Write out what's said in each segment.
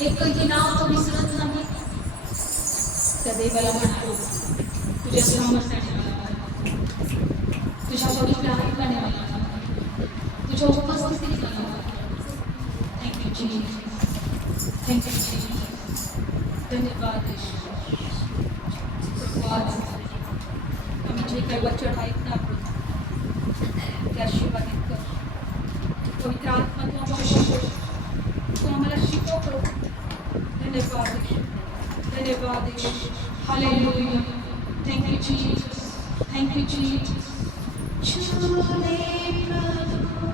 एकही नाव तो विसरत नाही. त्या देवाला म्हणालो, तुझ्या सामर्थ्याने मला वाढव, तुझ्या पवित्र आत्म्याने मला वाढव, तुझ्या उपस्थितीत मला वाढव. Thank you Jesus, thank you Jesus. धन्यवाद येशू. धन्यवाद. आम्ही जे काही वचन ऐकणार आहोत त्या आशीर्वादित कर. पवित्र आत्मा तू आम्हाला शिकव, तू आम्हाला शिकवतो. धन्यवाद येशू, धन्यवाद येशू. Hallelujah. Thank you Jesus, thank you Jesus. छूले प्रभु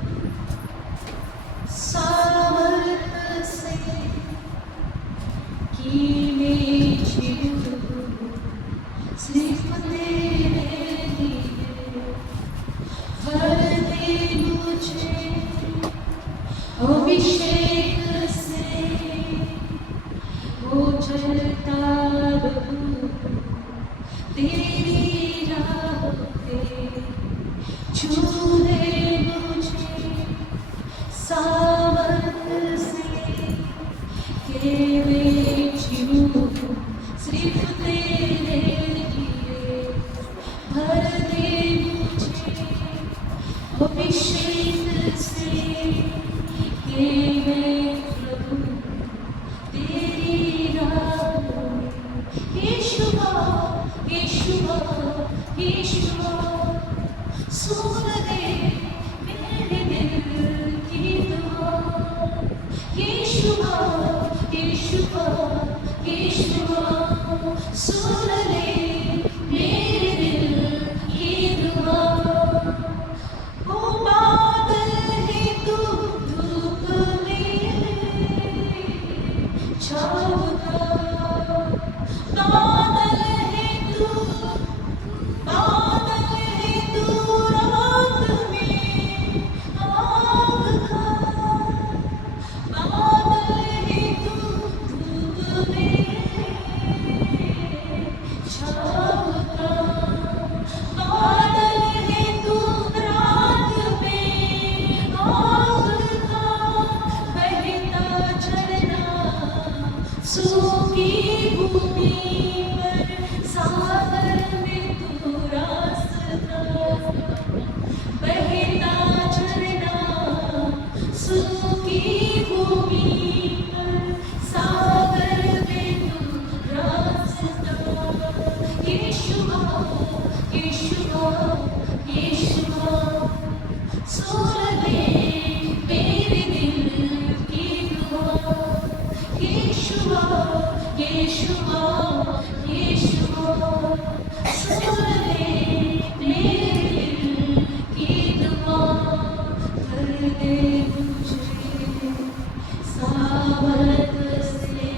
सामर्थ से कि मैं जीऊं सिर्फ तेरे लिए. भर दे मुझे अभिषेक से, वो जलता रहूं तेरी राह पे. छू ले मुझे सामर्थ से कि मैं जीऊं सिर्फ तेरे लिए. भर दे मुझे अभिषेक से कि मैं प्रभु तेरी राह में. यीशुआ, यीशुआ, यीशुआ, सुन ले मेरे दिल की दुआ. यीशुआ, यीशुआ, यीशुआ, सुन ले मेरे दिल की दुआ. ओ बादल है तू धूप में छाँव का, बादल है तू, बादल है तू रात में आग का, बादल है तू धूप में छाँव का, बादल है तू रात में आग का. बहता झरना सूखी भूमि पर, सागर में तू रास्ता. बहता झरना सूखी भूमि पर, सागर में तू रास्ता. यीशुआ, यीशुआ, यीशुआ, सुन ले मेरे दिल की दुआ. यीशुआ, यीशुआ, यीशुआ, सुन ले मेरे दिल की दुआ. कर दे मुझे सामर्थ से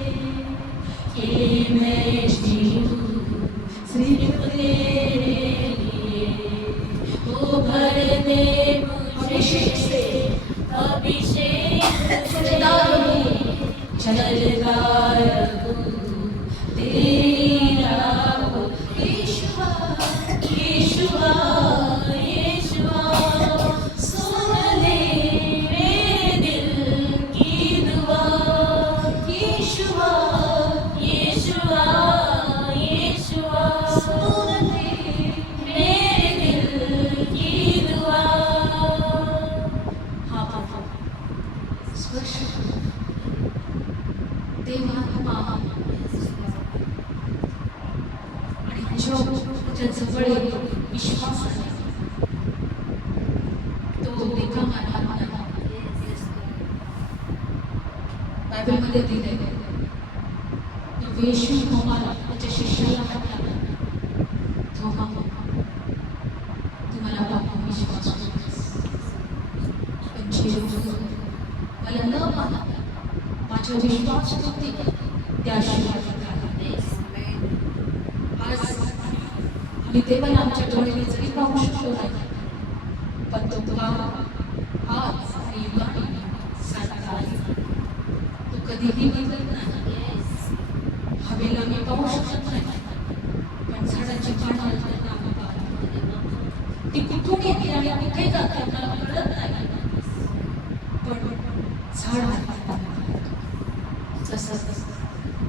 कि मैं जीऊं सिर्फ तेरे लिए. ओ भर दे मुझे अभिषेक से, चलता रहूं तेरी राह. यीशुआ, यीशुआ, यीशुआ, सुन ले मेरे दिल की दुआ. यीशुआ, यीशुआ, यीशुआ, सुन ले मेरे दिल की दुआ. हाँ हाँ, स्पर्श देवात्मा आणि जो तुझ्या जवळ येतो विश्वासाने, तो रिकामा राहणार नाही. बायबलमध्ये दिलंय, तो येशू थोमाला त्याच्या शिष्याला म्हटला, थोमा तुम्हाला पाहून विश्वास होतो, पण जे मला न पाहता माझ्या विश्वास होती त्याशिवाय आज आम्ही देवाला आमच्या डोळ्याने जरी पाहू शकतो नाही, पण तो आज आणि युगाने सारखा आहे. तो कधीही बदलत नाही. हवेला मी पाहू शकत नाही, पण झाडाची पानं हलताना आम्ही पाहतो. ती कुठून येते आणि कुठे जाते मला कळत नाही, पण झाड जसं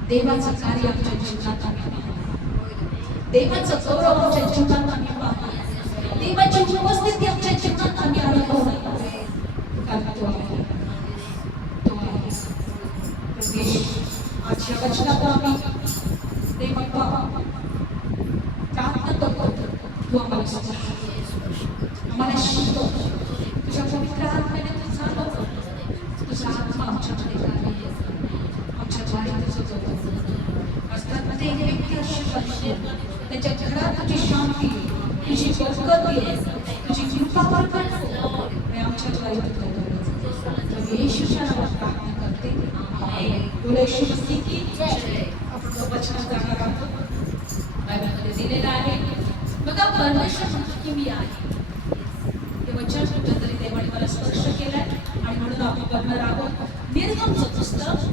देवाचं कार्य आमच्या जीवनात आम्ही पाहतो, देवाचं गौरव आमच्या जीवनात आम्ही पाहतो, देवाची उपस्थिती आमच्या जीवनात आम्ही अनुभवतो. कारण तो आहे, तो आहे प्रभू. आजच्या वचनात आम्ही देव बाप्पा प्रार्थना करतो, तू आम्हाला आम्हाला शिकव, तुझ्या पवित्र आत्म्याने तू चालव, तुझा आत्मा आमच्याकडे कार्य आमच्याद्वारे तुझं होतं. आज प्रत्येक व्यक्ती अशी पाहिजे त्याच्या घरात तुझी शांती, तुझी बरकत ये, तुझी कृपा प्रकट हो आणि आमच्याद्वारे तू करतो. येशूच्या नावात प्रार्थना करते. तुला येशू मसीह की जय. आपण वचनात जाणार आहोत, बायबलमध्ये दिलेलं आहे बघा. परमेश्वर म्हणतो की मी आहे. हे वचन कुठेतरी देवाने मला स्पर्श केलाय आणि म्हणून आपण बघणार आहोत निर्गमचं पुस्तक.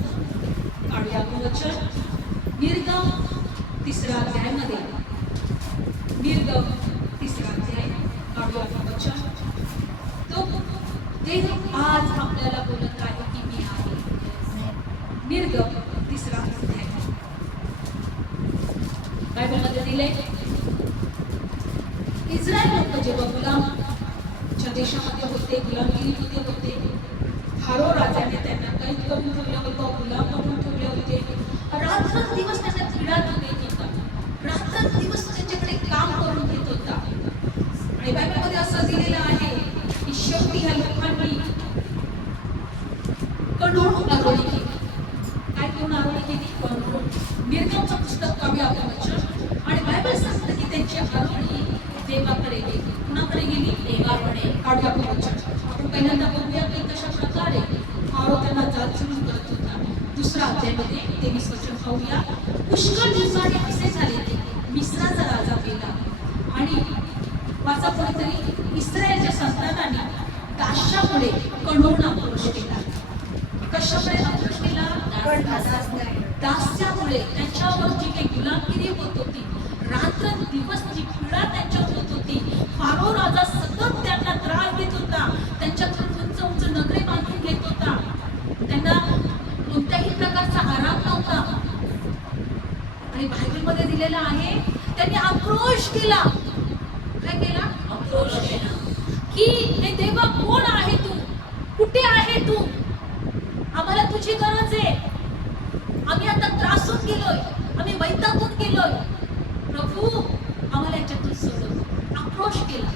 काढूया आपण वचन निर्गम 3रा अध्यायामध्ये, निर्गम 3रा अध्याय काढूया आपण वचन. तो देव आज आपल्याला बोलत आहे की मी आहे. निर्गम 3रा अध्याय बायबलमध्ये दिले. इस्रायल लोक जेव्हा गुलामच्या देशामध्ये होते, गुलामगिरीमध्ये होते, फारो राजाने त्यांना कैद करून ठेवलं होतं, गुलाम बनवून ठेवले होते. रात्रंदिवस त्यांना पीडा देत होता, रात्रंदिवस त्यांच्याकडे काम करून घेत होता. आणि बायबलमध्ये असं दिलेलं आहे की शेवटी ह्या लोकांनी कणून आरोळी केली. काय करून आरोळी केली? कणून. निर्गमचं पुस्तक काढूया आपण वचन आणि बायबल सांगतं की त्यांची आरोळी देवाकडे गेली. कुणाकडे गेली? देवाकडे. काढूया आपण वचन. आपण पहिल्यांदा बघूया की कशा प्रकारे फारो त्यांना जाचून करत होता. 2रा अध्यायामध्ये 23 वचन पाहूया. पुष्कळ दिवसांनी असे झाले की मिस्राचा राजा गेला आणि वाचा कोणीतरी इस्रायलच्या संतानाने दास्यामुळे कणवून आक्रोश केला. कशामुळे आक्रोश केला? दास्यामुळे. त्यांच्यावर जी काही गुलामगिरी होत होती, रात्रंदिवस जी पीडा त्यांच्यावर होत होती, फारो राजा सतत त्यांना त्रास देत होता, त्यांच्याकडून उंच उंच नगरे बांधून घेत होता, त्यांना कोणत्याही प्रकारचा आराम नव्हता. आणि बायबलमध्ये दिलेला आहे त्यांनी आक्रोश केला. काय केला? आक्रोश केला की हे देवा कोण आहे तू? कुठे आहे तू? आम्हाला तुझी गरज आहे. आम्ही आता त्रासून गेलोय, आम्ही वैतागून गेलोय. प्रभू आम्हाला याच्यातून सोडव. आक्रोश केला.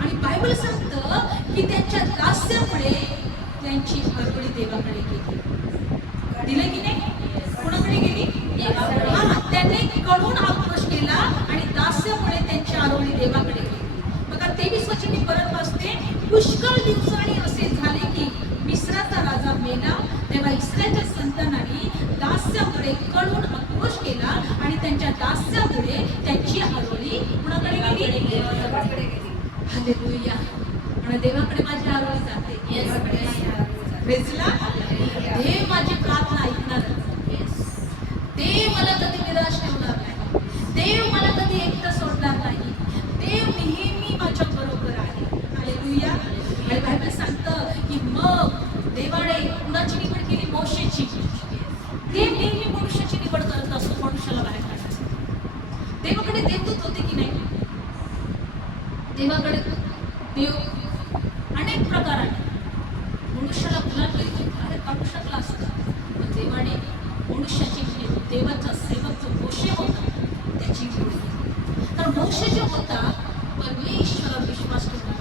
आणि बायबल सांगतं की त्यांच्या दास्यामुळे त्यांची हरवळी देवाकडे गेली. दिले की नाही? कोणाकडे गेली? हा, त्यांनी कळून आक्रोश केला आणि दास्यामुळे त्यांची हरवळी देवाकडे गेली. बघा 23 वचनी परत वाचते. पुष्कळ दिवसांनी असे झाले की मिस्राचा राजा मेला, तेव्हा इस्रायलच्या संतानांनी दास्यामुळे कळून आक्रोश केला आणि त्यांच्या दास्यामुळे त्यांची हरवळी कुणाकडे गेली? देवाकडे गेली. हालेलुया. आणि देवाकडे माझी हरवळी जाते. देव माझी प्रार्थना ऐकणार. देव मला कधी निराश ठेवणार नाही. देव मला कधी एकटं सोडणार नाही. देव नेहमी माझ्या बरोबर आहे. हालेलुया. आणि बायबल सांगतं की मग देवाने कुणाची निवड केली? मोशेची. देव नेहमी मनुष्याची निवड करत असतो, मनुष्याला बाहेर काढण्यासाठी. देवाकडे देवदूत होते की नाही? देवाकडे देव अनेक प्रकाराने मनुष्याला गुलामगिरीतून बाहेर काढू शकला असता, पण देवाने मनुष्याची देवाचा सेवक जो मोशे होता त्याची निवड केली. तर मोशे जो होता परमेश्वरावर विश्वास ठेवला.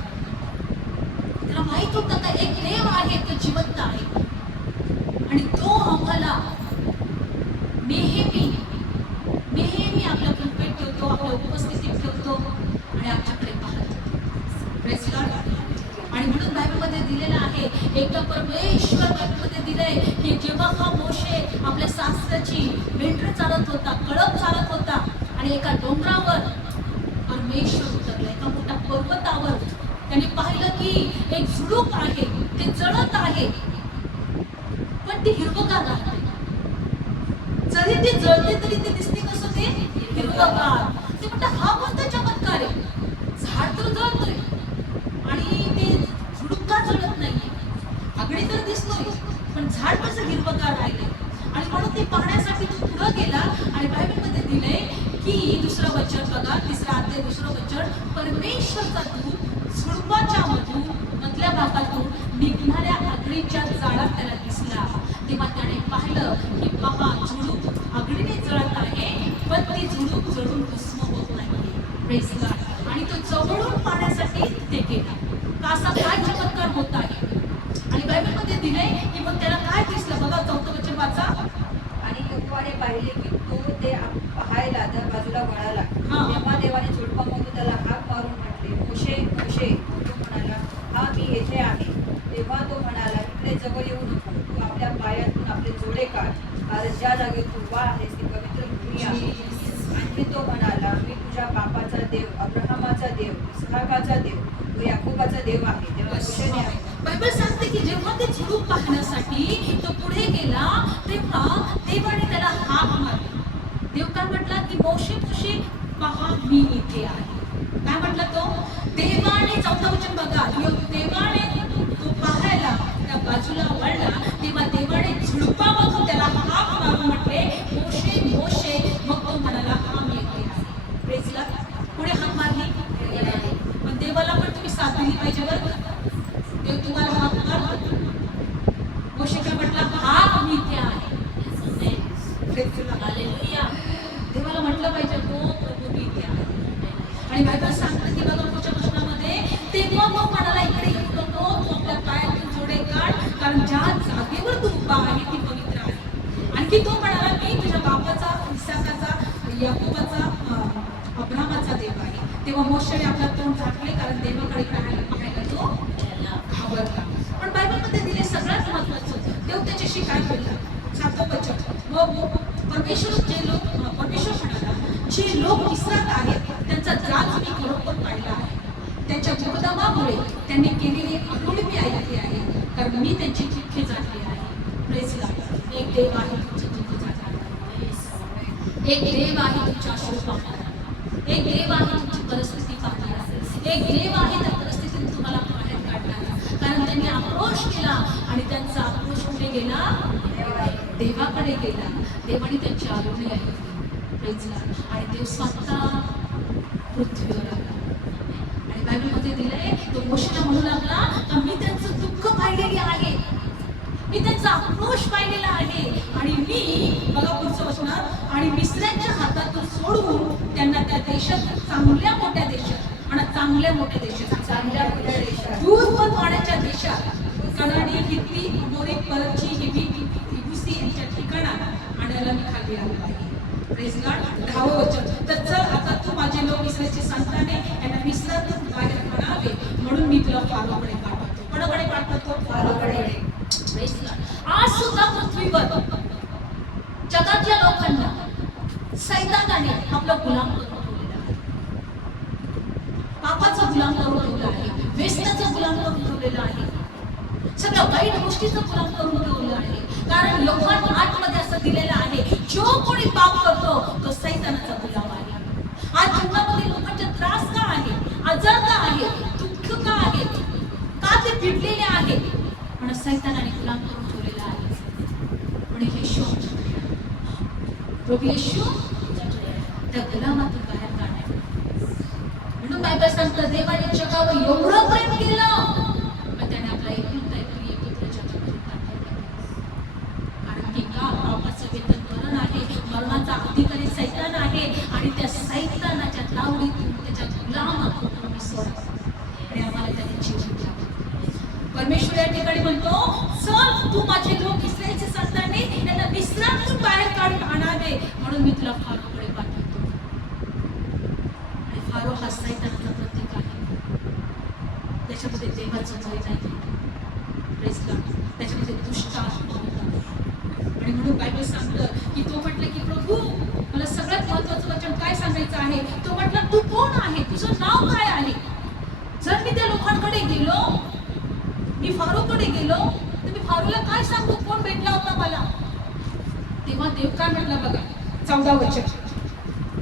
त्याला माहित होतं का एक देव आहे तो जिवंत आहे आणि तो आम्हाला नेहमी नेहमी आपल्या कृपेत ठेवतो, आपल्या उपस्थितीत ठेवतो आणि आमच्याकडे पाहतो. Praise Lord. आणि म्हणून बायबलमध्ये दिलेलं आहे, एकदा परमेश्वर बायबलमध्ये दिलंय की जेव्हा हा मोशे आपल्या सासऱ्याची मेंढरं चालत होता, कळप चालत होता आणि एका डोंगरावर परमेश्वर उतरला. एका मोठ्या पर्वतावर त्यांनी पाहिलं की एक झुडूप आहे, ते जळत आहे पण ते हिरवगार राहते. जरी ते जळते तरी ते दिसते कसं? ते हिरवगार. ते म्हणतात हा कोणता चमत्कार आहे? झाड तर जळतोय आणि ते झुडूप का जळत नाहीये? आगडी तर दिसतोय पण झाड कसं हिरवंगार राहिले. आणि म्हणून ते पाहण्यासाठी तो पुढे गेला. आणि बायबलमध्ये दिलंय की दुसरं वचन बघा, तिसरा अध्याय दुसरं वचन, परमेश्वरचा दूत झुडपाच्या मधल्या भागातून निघणाऱ्या अग्नीच्या जाळात त्याला दिसला. तेव्हा त्याने पाहिलं की पहा, झुडूप अग्नीने जळत आहे, पण ती झुडूप जळून भस्म होत नाहीये. Praise God. आणि तो जवळून पाहण्यासाठी ते गेला. का असा काय चमत्कार होत आहे. आणि बायबलमध्ये दिलंय की मग त्याला काय दिसलं बघा, 4थं वचन वाचा. आणि यहोवाने पाहिले की तो ते पाहायला त्या बाजूला वळाला. हा. तेव्हा देवाने झुडपामधून त्याला हाक मारून म्हटले, मोशे मोशे. तो म्हणाला, हा मी येथे आहे. तेव्हा तो म्हणाला, इकडे जवळ येऊ नको. तू आपल्या पायातून आपले जोडे काढ, कारण ज्या जागेत तू उभा आहेस ती पवित्र भूमी आहे. आणखी तो म्हणाला, मी तुझ्या बापाचा देव, अब्राहमाचा देव, इसहाकाचा देव व याकोबाचा देव आहे. तेव्हा मोशेने बायबल सांगते की जेव्हा ते झुडूप पाहण्यासाठी तो पुढे गेला, तेव्हा देवाने त्याला हाक मारली. देव काय म्हटला की मोशे मोशे, पहा मी इथे आहे. काय म्हटला तो? देवाने 4थं वचन बघा, देवाने तो पाहायला त्या बाजूला वळला. तेव्हा देवाने झुडपामधून त्याला हाक मारून म्हटले, मोशे मोशे. मग तो म्हणाला, हा मी इथे आहे. Praise God. पुढे हाक मारली. पण देवाला पण तुम्ही साथ दिली पाहिजे बरं. देव तुम्हाला हाक मारतो. मोशे काय म्हटला, हा मी इथे आहे. हालेलुया. देवाला म्हटलं पाहिजे, हो प्रभू मी इथे आहे. आणि बायबल सांगतं की बघा पुढच्या वचनामध्ये, तेव्हा तो म्हणाला, इकडे येऊ नको. तू आपल्या पायातून जोडे काढ, कारण ज्या जागेवर तू उभा आहे ती पवित्र आहे. आणखी तो म्हणाला, मी तुझ्या बापाचा, इसहाकाचा, याकोबाचा, अब्राहमाचा देव आहे. तेव्हा मोशेने आपला तोंड झाकले, कारण देवाकडे पाहायला तो घाबरला. पण बायबलमध्ये दिले सगळ्यात महत्वाचं, देव त्याच्याशी काय बोलला. 7थं वचन, मग परमेश्वर म्हणाला, जे लोक इस्रायल आहेत त्यांचा जाच मी खरोखर पाहिला आहे. त्यांच्या मुकदमामुळे त्यांनी केलेली आरोड मी ऐकली आहे, कारण मी त्यांची चिठ्ठी जाणली आहे. Praise God. एक देव आहे तुमची चिठ्ठी जाणणारा. एक देव आहे तुमच्या अश्रू पाहणारा. एक देव आहे तुमची परिस्थिती पाहणारा. एक देव आहे त्या परिस्थितीत तुम्हाला बाहेर काढणारा. कारण त्यांनी आक्रोश केला आणि त्यांचा आक्रोश कुठे गेला? देवाकडे गेला. देवाने त्यांची आरोग्य आहे. Praise God. आणि देव स्वतः पृथ्वीवर आला. आणि बायबलमध्ये दिलंय, तो मोशेला म्हणू लागला, का मी त्यांचं दुःख पाहिलेले आहे, मी त्यांचा आक्रोश पाहिलेला आहे. आणि मी बघा पुढचं वचनात, आणि मिस्रांच्या हातातून सोडवून त्यांना त्या देशात, चांगल्या मोठ्या देशात, म्हणा चांगल्या मोठ्या देशात, चांगल्या मोठ्या देशात, दूध व पाण्याच्या देशात, कनानी, हित्ती, अमोरी, परची, हिबी, इबुसी यांच्या ठिकाणात आणायला मी खाली आलो आहे. Praise God. 10वं वचन, तर चल आता तू माझे लोक इस्रायलचे संताने यांना मिस्रातून बाहेर आणावे, म्हणून मी तुला फारोकडे पाठवतो. कोणाकडे पाठवतो? फारोकडे. Praise God. आज सुद्धा पृथ्वीवर जगातल्या लोकांना सैतानाने आपला गुलाम करून ठेवलेला आहे. पापाचा गुलाम करून ठेवला आहे, व्यसनाचा गुलाम करून ठेवलेला आहे, सगळ्या वाईट गोष्टीचा गुलाम करून ठेवलेला आहे. कारण योहान 8 असं दिलेलं आहे, जो कोणी पाप करतो तो सैतानाचा गुलाम आहे. आज जीवनामध्ये लोकांचे त्रास का आहे, आजार का आहे, दुःख का आहे, का ते पिडलेले आहे, पण सैतानाने गुलाम करून ठेवलेला आहे. पण येशू, प्रभू येशू त्या गुलामातून बाहेर काढायला. म्हणून बायबल सांगतं, देवाने जगावर एवढं प्रेम केलं, पण त्याने आपला एकुलता एक प्रिय पुत्र जगामध्ये पाठवला. कारण की का? पापाचं वेतन मरण आहे, मरणाचा अधिकारी सैतान आहे. आणि त्या सैतानाच्या तावडीतून, त्याच्या गुलामातून आम्ही सोडा आणि आम्हाला त्याने जीवन द्यावं. परमेश्वर या ठिकाणी म्हणतो, चल तू माझे लोक इस्रायलचे संतांनी त्यांना मिस्रातून बाहेर काढून आणावे, म्हणून मी तुला फारोकडे पाठवतो. आणि फारो हा सैतानाचा प्रतीक आहे. त्याच्यामध्ये देवाचं जय नाही. Praise God. त्याच्यामध्ये दुष्ट आत्मा होता. आणि म्हणून बायबल सांगतं की तो म्हटलं की प्रभू, मला सगळ्यात महत्वाचं वचन काय सांगायचं आहे. तो म्हटला, तू कोण आहे, तुझं नाव काय आहे. जर मी त्या लोकांकडे गेलो, मी फारोकडे गेलो, तर मी फारोला काय सांगू, कोण भेटला होता मला. तेव्हा देव काय म्हटला बघा, 14 वचन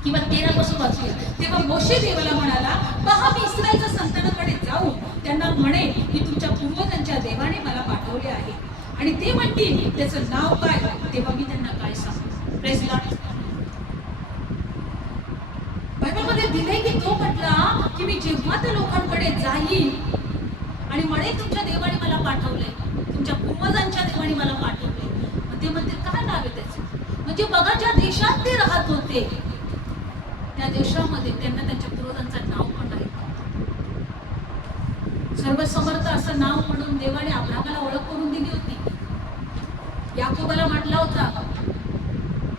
किंवा 13 पासून वाचूया. तेव्हा मोशे देवाला म्हणाला, पहा मी इस्रायलच्या संतानाकडे जाऊन त्यांना म्हणे की तुमच्या पूर्वजांच्या देवाने मला पाठवले आहे. आणि ते म्हणतील त्याचं नाव काय, तेव्हा मी त्यांना काय सांगू. Praise Lord. बायबलमध्ये दिलंय की तो म्हटला की मी जेव्हा त्या लोकांकडे जाईल आणि म्हणे तुमच्या देवाने मला पाठवलंय, तुमच्या पूर्वजांच्या देवाने मला पाठवलंय. मग ते म्हणतील काय नाव आहे त्याचं. म्हणजे बघा, ज्या देशात ते राहत होते त्या देशामध्ये त्यांना त्यांच्या पूर्वजांचं नाव पण नाही. सर्वसमर्थ असं नाव म्हणून देवाने अब्राहमाला ओळख करून दिली होती. याकोबाला म्हटला होता,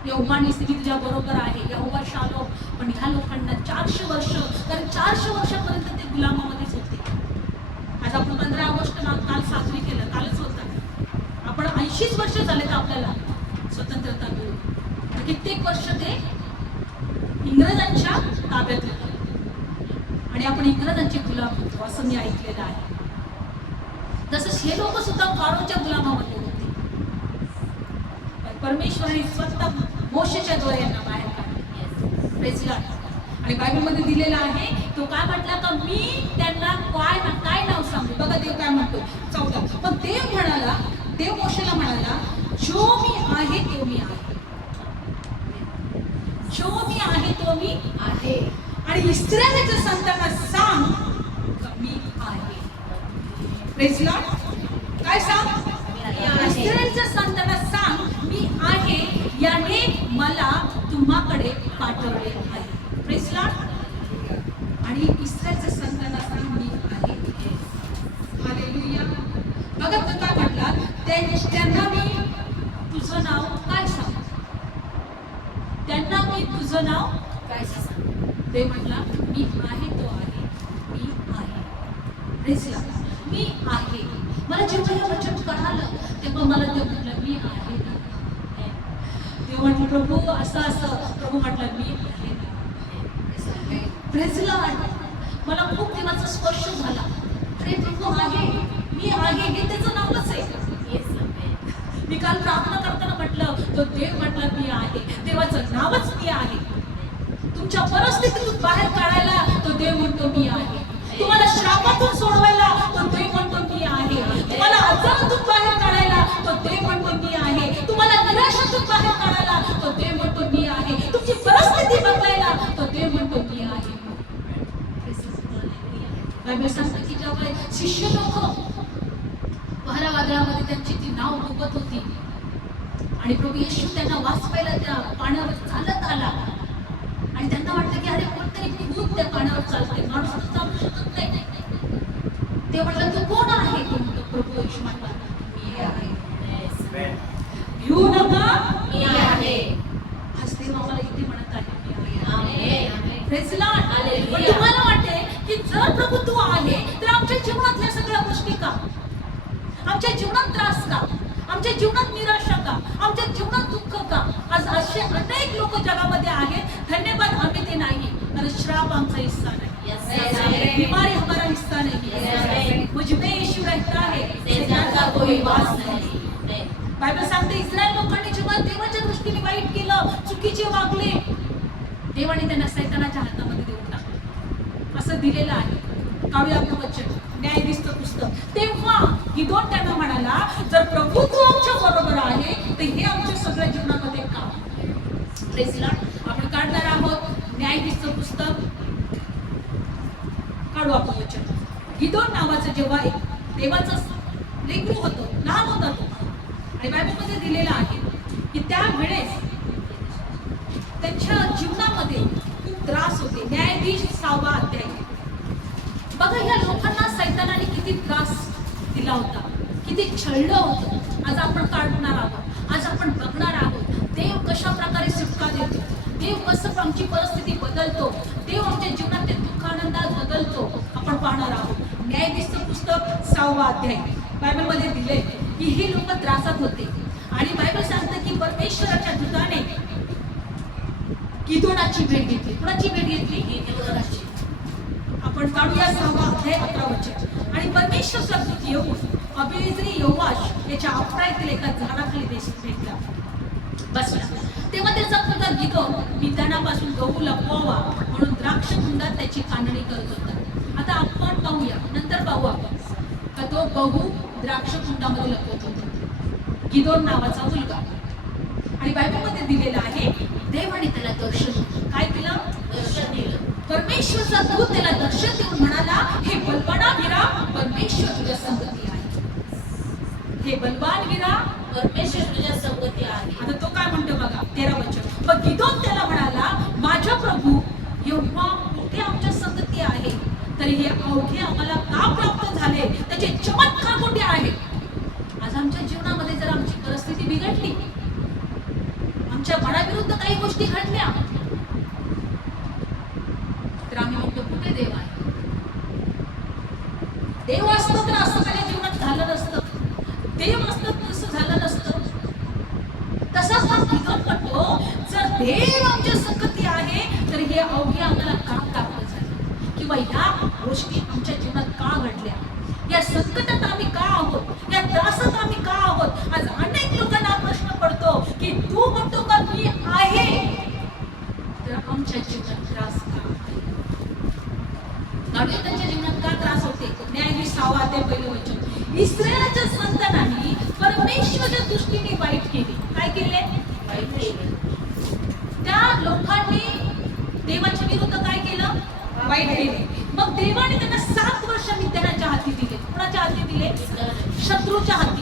यहोवा निस्सी तुझ्या बरोबर आहे, यहोवा शालोम. पण ह्या लोकांना 400 वर्ष, कारण 400 वर्षापर्यंत ते गुलामामध्येच होते. आज आपण 15 ऑगस्ट काल साजरी केलं, कालच होतं. आपण 80 वर्ष झाले तर आपल्याला स्वतंत्रता मिळून. कित्येक वर्ष ते इंग्रजांच्या ताब्यात होते आणि आपण इंग्रजांचे गुलाम होतो असं मी ऐकलेलं आहे. तसंच हे लोक सुद्धा फारोच्या गुलामामध्ये होते. परमेश्वराने स्वतः मोशेच्या द्वारे यांना बाहेर काढले. Praise Lord. आणि बायबलमध्ये दिलेला आहे, तो काय म्हटला का मी त्यांना काय नाव सांगू. बघा देव काय म्हणतो 14. पण देव म्हणाला, देव मोशेला म्हणाला, जो मी आहे तो मी आहे, जो मी आहे तो मी आहे. आणि इस्रायलच्या संतांना सांग मी आहे. Praise Lord. काय सांग. इस्रायलच्या संतांना सांग मी आहे, याने मला तुम्हाकडे पाठवले आहे. Praise Lord. आणि इस्रायलच्या संतांना सांग मी आहे. हालेलुया. बघा तो काय म्हटला, त्यांना मी तुझं नाव काय सांग, त्यांना मी तुझं नाव काय सांग. ते म्हटला मी आहे तो आहे, मी आहे. Praise Lord. मी आहे. मला जेव्हा हे वचन कळालं तेव्हा मला ते म्हटलं मी आहे. ते म्हटलं प्रभू असं प्रभू म्हटलं मी आहे. Praise Lord. मला खूप देवाचा स्पर्श झाला. अरे प्रभू आहे, मी आहे, हे त्याचं नावच आहे. मी काल प्रार्थना करताना म्हटलं, तो देव म्हटला मी आहे, देवाचं नावच मी आहे. तुमच्या परिस्थितीतून बाहेर काढायला तो देव म्हणतो मी आहे. तुम्हाला श्रापातून सोडवायला तो देव म्हणतो मी आहे. तुम्हाला आजारातून बाहेर काढायला तो देव म्हणतो मी आहे. तुम्हाला निराशातून बाहेर काढायला तो देव म्हणतो मी आहे. तुमची परिस्थिती बदलायला तो देव म्हणतो मी आहे. बायबल सांगते की जेव्हा शिष्य लोक वारा वादळामध्ये त्यांची ती नाव डुबत होती आणि प्रभू येशू त्यांना वाचवायला त्या पाण्यावर चालत आला आणि त्यांना वाटलं की अरे कोणतरी भूत त्या पाण्यावर चालते, माणूस तर चालू शकत नाही. ते म्हटलं तू कोण आहे. तो म्हणतो प्रभू येशू म्हटला मी आहे. भिऊ नका, मी आहे. आज देव आम्हाला इथे म्हणत आहे मी आहे. Praise Lord. पण तुम्हाला वाटते की जर प्रभू तू आहे तर आमच्या जीवनातल्या सगळ्या गोष्टी का, आमच्या जीवनात त्रास का, आमच्या जीवनात निराशा का, आमच्या जीवनात दुःख का. आज असे अनेक लोक जगामध्ये आहेत. धन्यवाद आम्ही ते नाही, कारण श्राप आमचा हिस्सा नाही, बीमारी हमारा हिस्सा नहीं, मुझ में यीशु रहता है, शैतान का कोई वास नहीं. बायबल सांगते इस्रायल लोकांनी जेव्हा देवाच्या दृष्टीने वाईट केलं, चुकीचे वागले, देवाने त्यांना शैतानाच्या हातामध्ये देऊन टाकलं असं दिलेलं आहे. काढूया आपलं वचन न्यायाधीशचं पुस्तक. तेव्हा गिदोन त्यांना म्हणाला, जर प्रभू तू आमच्या बरोबर आहे तर हे आमच्या सगळ्या जीवनामध्ये काम. Praise Lord. आपण काढणार आहोत न्यायाधीशचं पुस्तक. काढू आपण वचन. गिदोन नावाचं जेव्हा एक देवाचं लेकरू होतं, लहान होता तो, आणि बायबलमध्ये दिलेलं आहे की त्यावेळेस त्यांच्या जीवनामध्ये खूप त्रास होते. न्यायाधीश 6वा अध्याय. बघा या लोकांना सैतानाने किती त्रास दिला होता, किती छळलं होतं. आज आपण काढणार आहोत, आज आपण बघणार आहोत देव कशा प्रकारे सुटका देतो, देव कसं आमची परिस्थिती बदलतो, देव आमच्या जीवनात ते दुःख आनंदात बदलतो. आपण पाहणार आहोत. न्यायाधीशचं पुस्तक 6वा अध्याय. बायबलमध्ये दिले की ही लोक त्रासात होते आणि बायबल सांगतं की परमेश्वराच्या दूताने गिदोनाची भेट घेतली. कुणाची भेट घेतली. गिदोनाची. आपण काढूया 6वा अध्याय 11 वचन. आणि परमेश्वरचा दूत येऊन अबीएझरी योवाश याच्या अफराईतील एका झाडाखाली भेटला बसला. तेव्हा त्याचा मुलगा गिदोन मिदानापासून गहू लपवावा म्हणून द्राक्ष कुंडात त्याची कांडणी करत होता. आता आपण पाहूया, नंतर पाहू आपण का तो गहू द्राक्ष कुंडामध्ये लपवत होता. गिदोन नावाचा मुलगा. आणि बायबलमध्ये दिलेलं आहे, देवाने त्याला दर्शन काय दिलं? दर्शन दिलं. परमेश्वरचा दूत त्याला दर्शन देऊन म्हणाला, हे बलवाना वीरा, परमेश्वर तुझ्या संगती आहे. हे बलवान वीरा, परमेश्वर तुझ्या संगती आहे. आता तो काय म्हणतो बघा, 13 वचन. मग गिदोन त्याला म्हणाला, माझ्या प्रभू, एव्हा मोठे आमच्या संगती आहे, तरी हे अवघे आम्हाला का प्राप्त झाले? त्याचे चमत्कार कोणते आहेत? आज आमच्या जीवनामध्ये जर आमची परिस्थिती बिघडली, आमच्या मनाविरुद्ध काही गोष्टी घडल्या, तर आम्ही म्हणतो कुठे देव आहे? देव असतं तर असं माझ्या जीवनात झालं नसतं. देव असतं तर असं झालं नसतं. तसाच हा गिदोन म्हणतो, जर देव आमच्या संगती आहे, तर हे अवघे आम्हाला का प्राप्त झाले? किंवा या गोष्टी आमच्या जीवनात का घडल्या? या संकटात आम्ही का आहोत? या त्रासात आम्ही का आहोत? आज अनेक लोकांना प्रश्न पडतो की तू म्हणतो का मी आहे, तर आमच्या जीवनात त्रास का आहे? त्यांच्या जीवनात का त्रास होते? न्यायाधीश 6 अध्याय 1 वचन. इस्रायलच्या संतानांनी परमेश्वराच्या दृष्टीने वाईट केले. काय केले? वाईट केले. त्या लोकांनी देवाच्या विरुद्ध काय केलं? वाईट केले. मग देवाने त्यांना 7 वर्ष मिद्यानाच्या हाती दिले. कोणाच्या हाती दिले? शत्रूच्या हाती.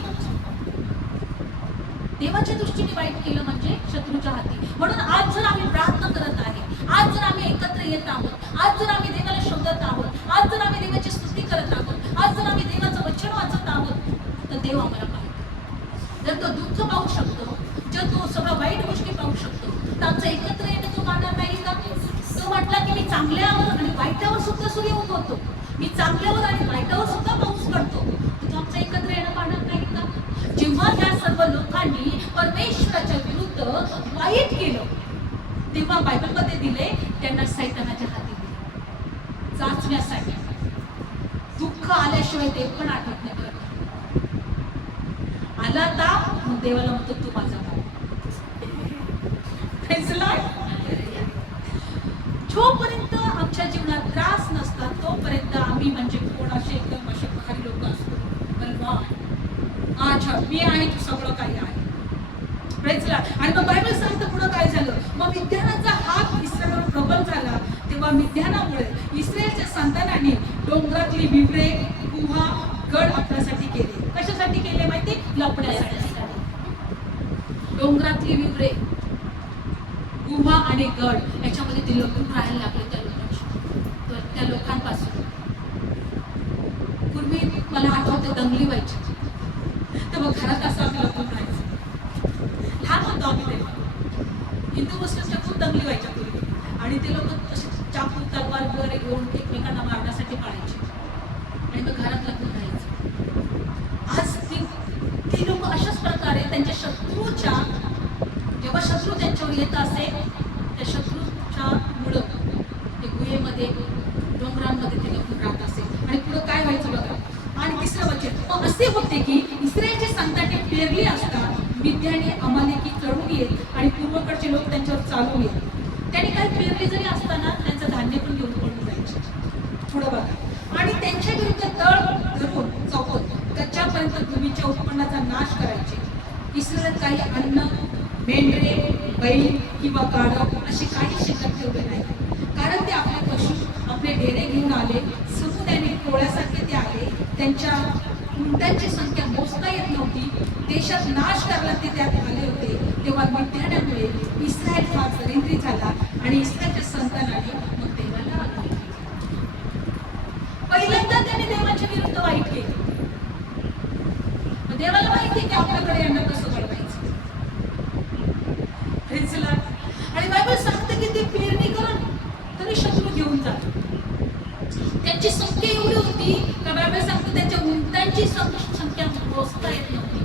देवाच्या दृष्टीने वाईट केलं म्हणजे शत्रूच्या हाती. म्हणून आज जर आम्ही प्रार्थना करत आहे, आज जर आम्ही एकत्र येत आहोत, आज जर आम्ही देवाला शोधत आहोत, आज जर आम्ही देवाची स्तुती करत आहोत, आज जर आम्ही देवाचं वचन वाचत आहोत, तर देव आम्हाला पाहतो. जर तो दुःख पाहू शकतो, जर तो सगळ्या वाईट गोष्टी पाहू शकतो, तर आमचं एकत्र येणं तो मानणार नाही का? तो म्हटला की मी चांगल्यावर आणि वाईटावर सुद्धा सूर्य उगवतो, मी चांगल्यावर आणि वाईटावर सुद्धा पाऊस पडतो, तर तो आमचं एकत्र येणं मानणार नाही का? जेव्हा या सर्व लोकांनी परमेश्वराच्या विरुद्ध वाईट केलं, तेव्हा बायबलमध्ये दिले त्यांना सैतानाच्या हाती दिले, चाचण्यासाठी. दुःख आल्याशिवाय देव पण आठवत नाही. आला ताप, मग देवाला म्हणतो तू माझा भाऊ. जोपर्यंत आमच्या जीवनात त्रास नसतात, तोपर्यंत आम्ही म्हणजे कोणाचे एकदम असे भारी लोक असतो. बलवान, अच्छा मी आहे, तू सगळं काही आहे. आणि मग बायबल सांगतं पुढं काय झालं? मग मिद्यानाचा हात इस्रायलवर प्रबल झाला, तेव्हा मिद्यानामुळे इस्रायलच्या संतानांनी डोंगरातली विवरे, गुहा, गड आपल्यासाठी केले. कशासाठी केले माहिती? लपण्यासाठी. डोंगरातली विवरे, गुहा आणि गड याच्यामध्ये ते लपून राहायला लागले त्या लोकांपासून. पूर्वी मला आठवतं दंगली व्हायची, तर मग घरात असं आम्ही लपून राहायचं. लहान होतो आम्ही तेव्हा. हिंदू मुस्लिमच्या खूप दंगली व्हायच्या पूर्वी, आणि ते लोक असे चाकू तलवार वगैरे घेऊन एकमेकांना मारण्यासाठी पाळायचे, आणि मग घरात लपून राहायचं. आज ती लोक अशाच प्रकारे त्यांच्या शत्रूच्या, जेव्हा शत्रू त्यांच्यावर येत असेल, त्या शत्रूच्या मुळे ते गुहेमध्ये, डोंगरांमध्ये ते लपून राहत असेल. आणि पुढं काय व्हायचं बघा. आणि 3रं वचन. मग असे होते की इस्रायलचे संताने पेरली असता मिद्यानी अमालेकी चढून येत आणि पूर्वकडचे लोक त्यांच्यावर चालून येत. त्यांनी काही पेरली जरी असताना त्यांचं धान्य पण घेऊन पडून जायचे. पुढं बघा. आणि त्यांच्या विरुद्ध तळ धरून चौकोन कच्च्यापर्यंत भूमीच्या उत्पन्नाचा नाश करायचे. इस्रायलात काही अन्न, मेंढरे, बैल किंवा गाढव असे काही शिल्लक ठेवले नाही, कारण ते आपले पशु, आपले डेरे घेऊन आले. समुदायाने टोळ्यासारखे ते आले. त्यांच्या उंटांची संख्या मोजता येत नव्हती. देशात नाश करायला ते त्यात आले होते. तेव्हा मिद्यानामुळे इस्रायल फार दरिद्री झाला आणि इस्रायलच्या संतानाने मग देवाला आज्ञा केली. पहिल्यांदा त्याने देवाच्या विरुद्ध वाईट केले. देवाला माहिती की आपल्याकडे यांना कसं घडवायचं. आणि बायबल सांगते की ते पेरणी करून तरी शत्रू घेऊन जात. त्यांची संख्या एवढी होती का बायबल सांगते त्यांच्या उंटांची संख्या मोजता येत नव्हती.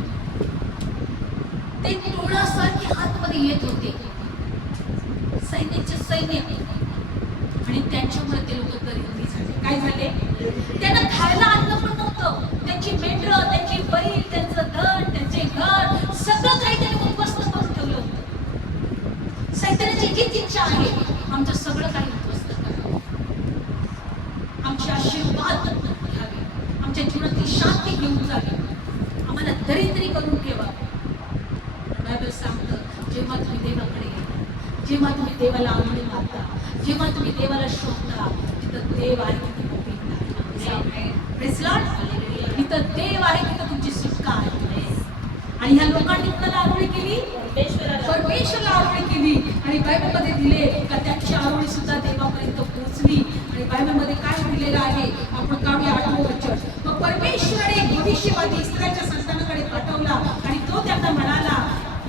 ते टोळासारखे आतमध्ये येत होते, सैन्याचे सैन्य, आणि त्यांच्यामुळे ते लोक दरिद्री झाले. काय झाले? त्यांना खायला अन्न पण नव्हतं. त्यांची मेंढरं, त्यांची बैल, त्यांचं धन, त्यांचे घर, सगळं काही त्यांनी उद्ध्वस्त करून ठेवलं होतं. सैतानाची हीच इच्छा आहे, आमचं सगळं काही उद्ध्वस्त करावं, आमचे आशीर्वाद घ्यावे, आमच्या जीवनातली शांती घेऊन जावी, आम्हाला दरिद्री करून ठेवा. बायबल सांगतं, जेव्हा तुम्ही देवाकडे येता, जेव्हा तुम्ही देवाला आवडी मानता, जेव्हा तुम्ही देवाला शोधता, तिथं देव आहे, तिथं पवित्र आहे. Praise Lord. तिथं देव आहे, तिथं तुमची सुटका आहे. आणि ह्या लोकांनी कुणाला आरोळी केली? परमेश्वराला आरोळी केली. आणि बायबलमध्ये दिले का त्याची आरोळी सुद्धा देवापर्यंत पोहोचली. आणि बायबलमध्ये काय दिलेलं आहे? आपण काढूया 8वं वचन. मग परमेश्वराने एक भविष्यवादी इस्रायलच्या संतानाकडे पाठवला आणि तो त्यांना म्हणाला,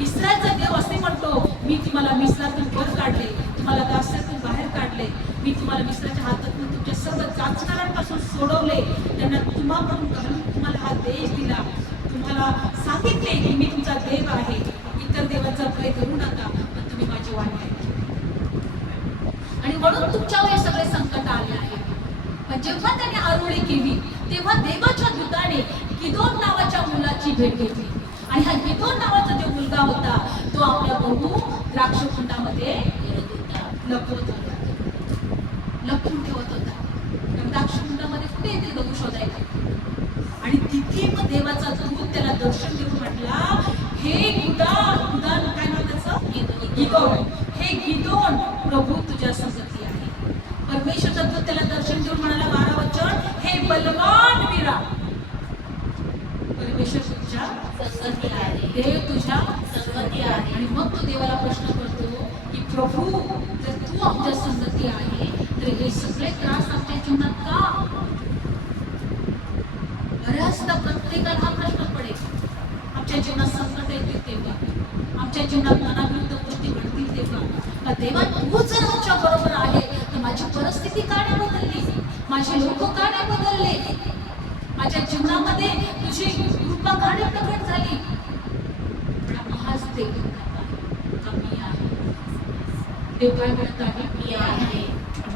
इस्रायलचा देव असे म्हणतो, मी तुम्हाला मिस्रातून वर काढले, तुम्हाला दास्यातून बाहेर काढले, मी तुम्हाला मिस्राच्या हातातून तुमच्या सर्व जाचणाऱ्यांपासून सोडवले, त्यांना तुम्हाकडून घालून तुम्हाला हा देश दिला, तुम्हाला सांगितले की मी तुमचा देव आहे, इतर देवांचा भय करू नका, पण तुम्ही माझी वाणी ऐका. आणि म्हणून तुमच्यावर हे सगळे संकट आले आहे. पण जेव्हा त्याने आरोळी केली तेव्हा देवाच्या दूताने गिदोन नावाच्या मुलाची भेट घेतली. आणि हा गिदोन नावाचा जो मुलगा होता तो आपल्या बहू द्राक्षकुंडामध्ये लपवत होता, लपवून ठेवत होता. द्राक्षकुंडामध्ये कुठे येते बघू शोधायला. आणि तिथे मग देवाचा दूत त्याला दर्शन देऊन म्हटला, हे गुदान काय नाव त्याचं? गिदोन. हे गिदोन, प्रभू तुझ्या संगती आहे. परमेश्वरचा दूत त्याला दर्शन देऊन म्हणाला, 12 वचन, हे बलवान वीरा, परमेश्वर तुझ्या संगती आहे, देव तुझ्या संगती आहे. आणि मग तो देवाला प्रश्न करतो की प्रभू, जर तू आमच्या संगती आहे तर हे सगळे त्रास आमच्या जीवनात का? बऱ्याचदा प्रत्येकाला हा प्रश्न पडेल. आमच्या जीवनात संकट येतील तेव्हा, आमच्या जीवनात मनाविरुद्ध गोष्टी घडतील तेव्हा, का देवा तू जर आमच्या बरोबर आहे तर माझी परिस्थिती का नाही बदलली, माझे लोक का नाही बदलले, माझ्या जीवनामध्ये तुझी कृपा का नाही प्रकट झाली. पण हाच देव मी आहे. देव काय म्हणत आहे? मी आहे,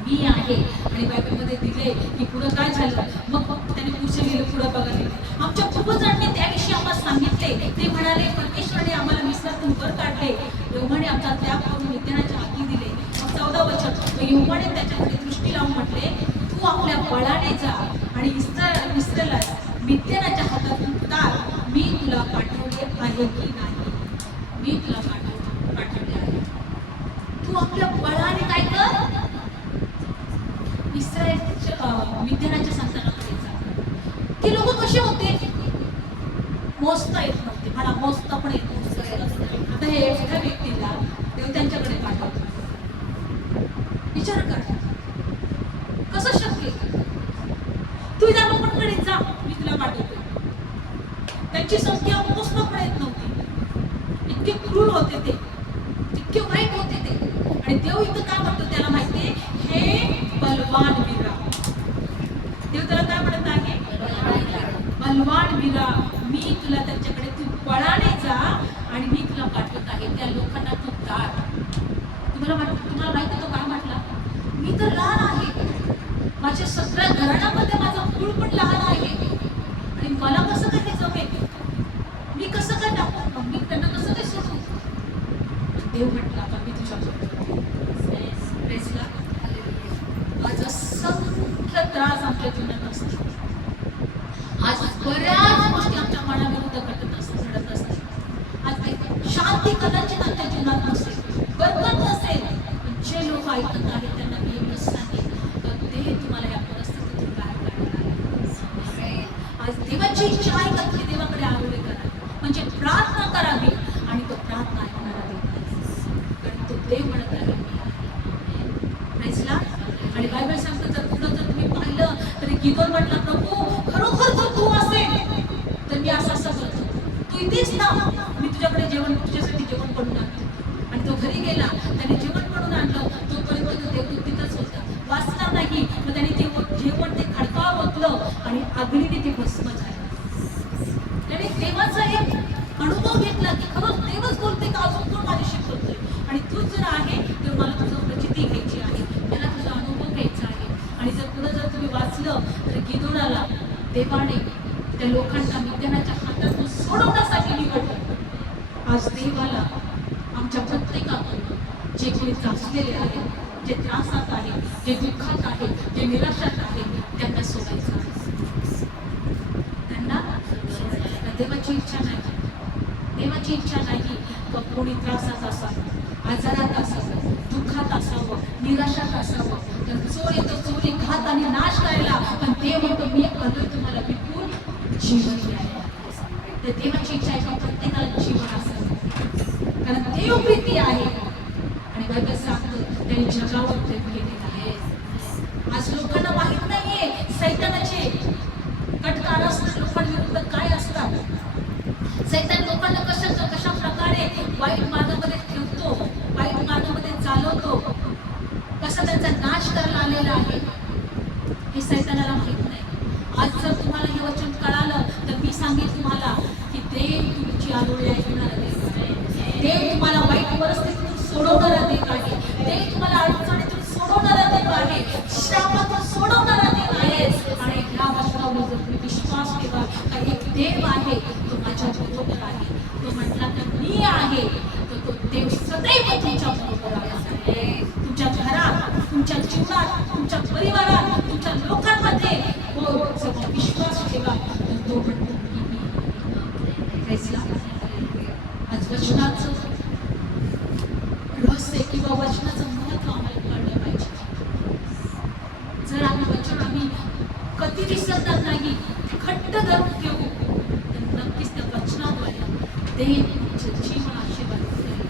मी आहे. आणि बायबलमध्ये दिले की पुढं काय झालं. मग त्याने पुढचे गेले, पुढं बघायला. आमच्या पूर्वजांनी त्याविषयी आम्हाला सांगितले. ते म्हणाले, परमेश्वराने आम्हाला मिस्रातून वर काढले, यहोवाने आमचा त्याग करून मिद्यानाच्या हाती दिले. 14 वचन, यहोवाने त्याच्याकडे दृष्टी लावून म्हटले, तू आपल्या बळाने जा आणि इस्रायला मिद्यानाच्या हातातून तार, मी तुला पाठवले आहे की नाही, मी तुला पाठवले आहे. तू आपल्या बळाने काय कर, इस्रायलच्या मिद्यानाच्या संतानाकडे जा. ते लोक कसे होते? मोजता येत नव्हते. मला मोजता पण येत नव्हतं. आता हे एवढ्या व्यक्तीला देव त्यांच्याकडे पाठवतो. विचार कर, कसं शक्य? तू या लोकांकडे जा, मी तुला पाठवतो. त्यांची संख्या मोजता पण येत नव्हती. इतके क्रूर होते ते, इतके वाईट होते ते. आणि देव इथं काय म्हणतो त्याला माहितीये, हे बलवान वीरा. देव त्याला काय म्हणत आहे? बलवान वीरा, मी तुला त्यांच्याकडे, तू बळाने जा आणि मी तुला पाठवत आहे. त्या लोकांना तू दाट. तुम्हाला माहिती तो काय म्हटला? मी तर लहान आहे, माझ्या सगळ्या घराण्यामध्ये माझा मूळ पण लहान आहे आणि मला कसं काय जमेल, मी कसं काय टाकू, मी त्यांना कसं काय सोडू. देव म्हटला, आता मी तुझ्या आज असंख्य त्रास आमच्या जीवनात असतो. आज बऱ्याच गोष्टी आमच्या मनाविरुद्ध घडत असतात. आज शांती कदाचित आमच्या जीवनात नसेल, बरकत नसेल, पण जे लोक ऐकत आहेत त्यांना मी एवढंच सांगेन, तर ते तुम्हाला या परिस्थितीतून बाहेर काढणार आहे. आज देवाची इच्छा आहे का तुम्ही देवाकडे आरोळी करा, म्हणजे प्रार्थना करावी आणि तो प्रार्थना ऐकणारा देव आहे. कारण तो देव म्हणत आहे मी आहे. आणि बायबल सांगतं, जर पुढं जर तुम्ही पाहिलं तर गिदोन म्हटला, प्रभू खरोखर जर तू असेल तर मी असं करतो, तू इथेच ना, मी तुझ्याकडे तुझ्यासाठी जेवण बनवून आणतो. आणि तो घरी गेला, त्याने जेवण बनवून आणलं. तोपर्यंत देवदूत तिथंच होता, वाचणार नाही. मग त्याने ते जेवण ते खडकावर ओतलं आणि अग्नीने ते भस्म झालं. त्याने देवाचा एक अनुभव घेतला की खरंच देवच बोलते का, अजून कोण माझ्याशी बोलतोय. आणि तू जर आहे तर मला तुझं प्रचिती घ्यायची आहे, मला तुझा अनुभव घ्यायचा आहे. आणि जर पुढे जर तुम्ही वाचलं तर गिदोनाला देवाने त्या लोकांना मिद्यानाच्या हातातून सोडवण्यासाठी निवडलं. आज देवाला आमच्या प्रत्येकाकडून जे कोणी त्रासलेले आहे, जे त्रासात आहे, जे दुःखात आहे, जे निराशात आहे, त्यांना सोडायचं आहे. त्यांना देवाची इच्छा नाही, देवाची इच्छा नाही तो मग कोणी त्रासात असावं, आजारात असावं, दुःखात असावं, निराशात असावं, तर चोर येतो चोरी घात आणि नाश करायला, पण ते म्हणतो मी आलोय तुम्हाला विपुल जीवन द्यायला. तर देवाची इच्छा आहे का प्रत्येकाला जीवन असावं, कारण देव प्रीती आहे. आणि बायबल सांगतं त्यांनी जगावर प्रेम केलेलं आहे. आज लोकांना माहित नाहीये सैतानाचे कटकार असतात लोकांविरुद्ध काय असतात. सैतान लोकांना कशा प्रकारे वाईट मार्गामध्ये ठेवतो, वाईट मार्गामध्ये चालवतो, कसा त्यांचा नाश करायला आलेला आहे हे सैतानाला माहित नाही. आज जर तुम्हाला हे वचन कळालं तर मी सांगेन तुम्हाला की देव तुमची आरोळी ऐकणारा देव आहे. देव तुम्हाला वाईट परिस्थितीतून सोडवणारा देव आहे. देव तुम्हाला अडचणीतून सोडवणारा देव आहे, श्रापातून सोडवणारा देव आहे. आणि ह्या वचनावर जर तुम्ही विश्वास ठेवा का एक देव आहे तो माझ्या बरोबर आहे, तो म्हटला तर मी आहे, तर तो देव सदैव तुमच्या बरोबर आहे. तुमच्या घरात, तुमच्या जीवनात, तुमच्या परिवारात, तुमच्या लोकांमध्ये हो सगळा विश्वास ठेवा, तर तो म्हणतो की मी. आज वचनाचं रहस्य किंवा वचनाचं महत्व आम्हाला कळलं पाहिजे. जर आम्ही कधी विसरणार नाही, घट्ट धरून ठेवू, तर नक्कीच त्या वचनाद्वारे देव आमचे जीवन आशीर्वाद करेल,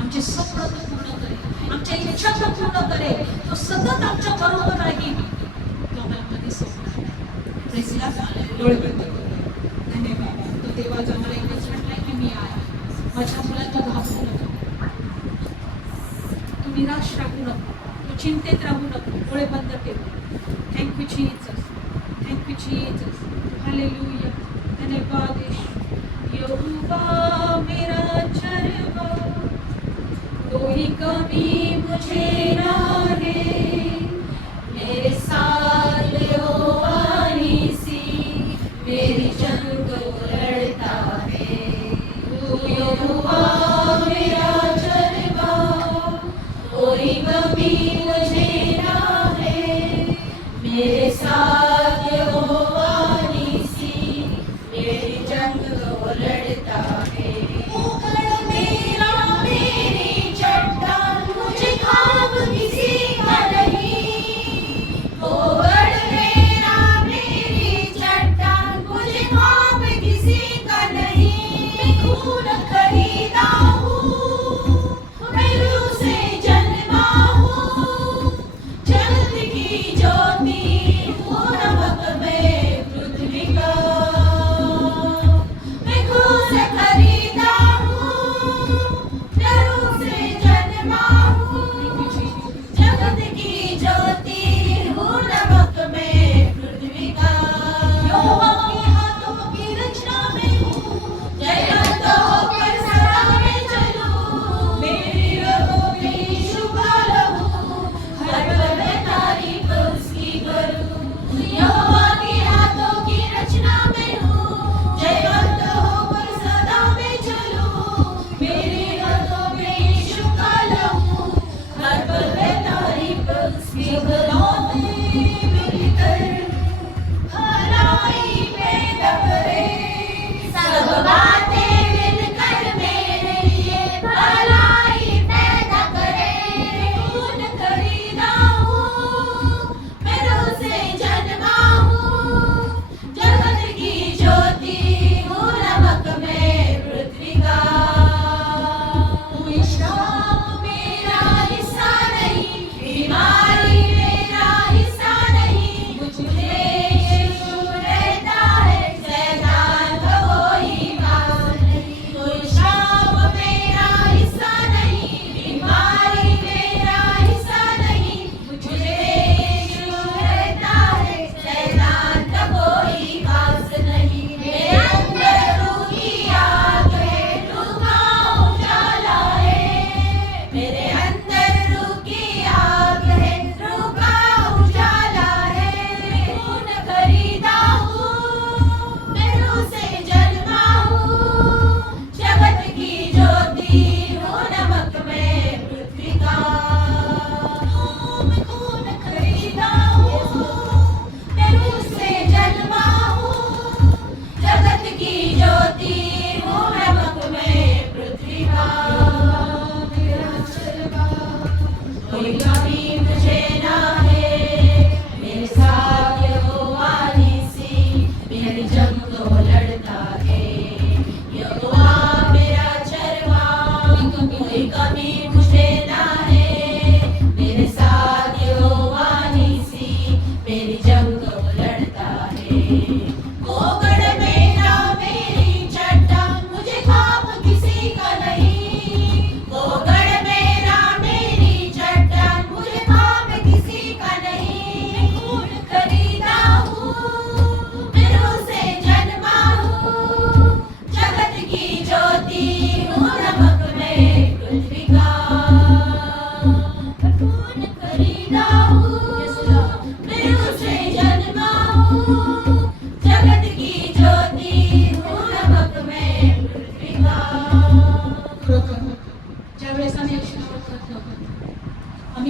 आमचे स्वप्न तो पूर्ण करेल, आमच्या इच्छा तो पूर्ण करेल. तो सतत आमच्या बरोबर राहील, तो आम्हाला कधी सोडणार नाही. प्रेसीला डोळे बंद करू. धन्यवाद. तो देवाचा मला एकच म्हटलंय की मी आहे. माझ्या मुलाला तो घाबरू नको, तू निराश राहू नको, तू चिंतेत राहू नको. डोळे बंद ठेव. Thank you Jesus, thank you Jesus, hallelujah. धन्यवाद यहोवा मेरा चरवा, कोई कमी मुझे ना है, मेरे साथ यहोवा नीसी मेरी जंग लड़ता है. तू यहोवा मेरा चरवा, कोई कमी मुझे ना है, मेरे साथ यहोवा नीसी मेरी जंग लड़ता है. मुखड़ मेरा मेरी चट्टान, मुझे खाब किसी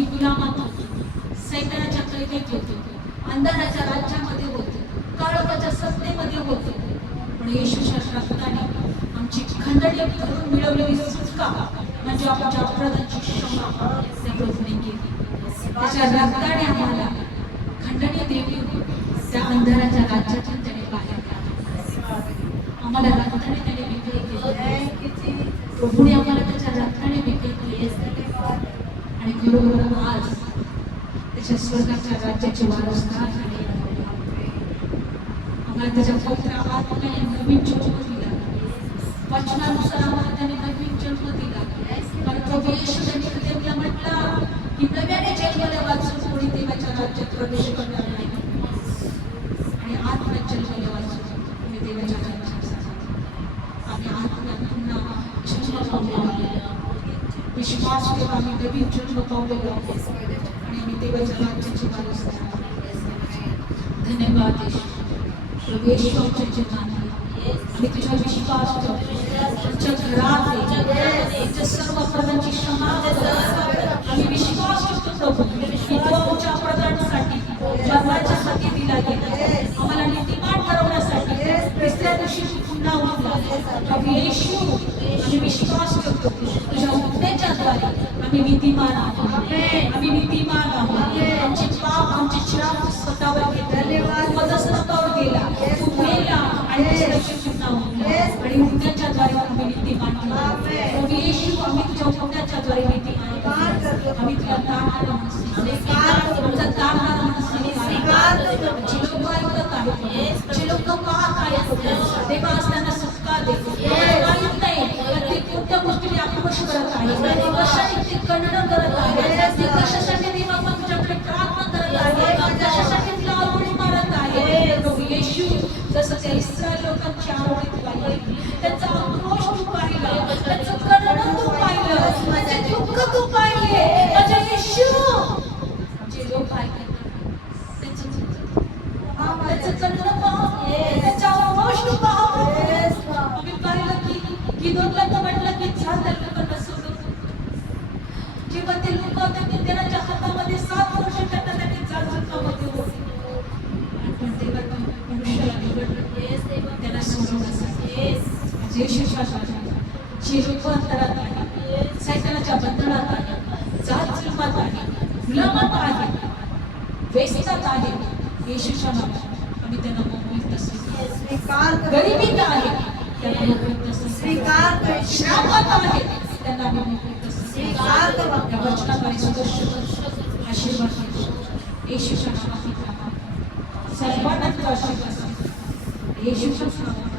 आम्ही गुलामात होतो, सैतानाच्या कैदेत होतो, अंधाराच्या राज्यामध्ये होतो, काळोखाच्या सत्तेमध्ये होतो. पण येशूच्या रक्ताने आमची खंडणी भरून मिळवलेली सुटका म्हणजे आमच्या अपराधांची क्षमा त्या प्रभूने केली. त्याच्या रक्ताने आम्हाला खंडणी देऊन त्या अंधाराच्या राज्यातून त्याने बाहेर काढलं. आम्हाला रक्ताने त्याने विकत केले. प्रभूने आम्हाला त्याच्या रक्ताने विकत केले आणि खरोखर आज त्याच्या स्वर्गाच्या राज्याचे वारसदार झाले. आम्हाला त्याच्या पवित्र आत्म्याने नवीन जन्म दिला. वचनानुसार आम्हाला त्याने नवीन जन्म दिला. कारण प्रभू येशूने निकोदेमला म्हटला की नव्याने जन्माला वाचून कोणी देवाच्या राज्यात प्रवेश करणार नाही. आणि आत्म्यात जन्माला वाचून कोणी देवाच्या राज्यात जाणार. आम्ही आत्म्यात पुन्हा जन्म पावलेला आहे. विश्वास ठेवा, आम्ही नवीन जन्म पावलेला आहे आणि आम्ही देवाच्या राज्याचे वारसदार आहोत. धन्यवाद येशू. प्रभू येशू आमच्या जीवनात आम्ही तुझ्या विश्वास ठेवतो. आमच्या घरात आमच्या सर्व अपराधांची क्षमा आम्ही विश्वास ठेवतो प्रभू की तो आमच्या अपराधांसाठी मरणाच्या हाती दिला गेला, आम्हाला नीतिमान ठरवण्यासाठी तिसऱ्या दिवशी पुन्हा उठला. प्रभू येशू आम्ही विश्वास ठेवतो तुझ्या उठण्याच्याद्वारे आम्ही नीतिमान आहोत. आम्ही नीतिमान आहोत. आमचे पाप आमचे श्राप स्वतःवर घेतले, स्वतःवर गेला, तू गेला आणि तिसऱ्या दिवशी पुन्हा उठला आणि उठण्याच्याद्वारे आम्ही नीतिमान आहोत. प्रभू येशू आम्ही तुझ्या उठण्याच्याद्वारे नीतिमान आहोत. आम्ही तुला तारणारा आमचा तारणारा जे लोक ऐकत आहेत, जे लोक पाहत आहेत, देवा आज त्यांना सुटका दे. माहित नाही ते कोणत्या गोष्टीने आक्रोश करत आहेत, कशाने ते खंडन करत आहेत, ते कशासाठी देवा आपण तुझ्याकडे प्रार्थना करत आहेत, कशासाठी तुला आवडी मारत आहे. प्रभू येशू जसं त्या इस्रायल लोकांची आवडी तू पाहिली, त्यांचा आक्रोश तू पाहिला, त्यांचं खंडन तू पाहिलं, त्यांचे दुःख तू पाहिले. माझ्या येशू जे लोक ऐकतात त्याचं खंडन पहा, त्याचा आक्रोश तू पहा. आम्ही पाहिलं की गिदोनला तर म्हटलं की जा त्या लोकांना सोडून. जेव्हा ते लोक होते त्यांच्या हातामध्ये 7 वर्ष त्यांनी जाळजुकामध्ये होते. पण तेव्हा मनुष्याला निवडलं त्याला सोडून येशूच्या जे लोक अंतरात आहे, सैतानाच्या बंधनात आहे, जाळजुकात आहे, गुलामात आहे, व्यसनात आहे, येशूच्या नावात आम्ही त्यांना मोकळीत असतो. गरिबीत आहे त्यांना मोकळीत असतो. श्रापात आहे त्यांना आम्ही मोकळीत असतो. या वचनाद्वारे सुदर्शन आशीर्वाद देतो. येशूच्या नावात सर्वांना आशीर्वाद येशूच्या नावात.